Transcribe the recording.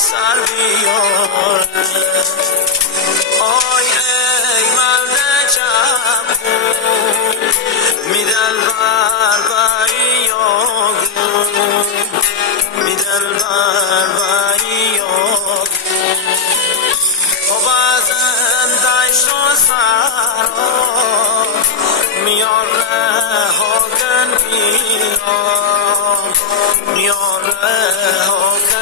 سر بیاره آی ای مرد جوون میدل بر بیاگون میدل بر بیاگون و بعضن دشت و سرا میاره هاکن بیان میاره هاکن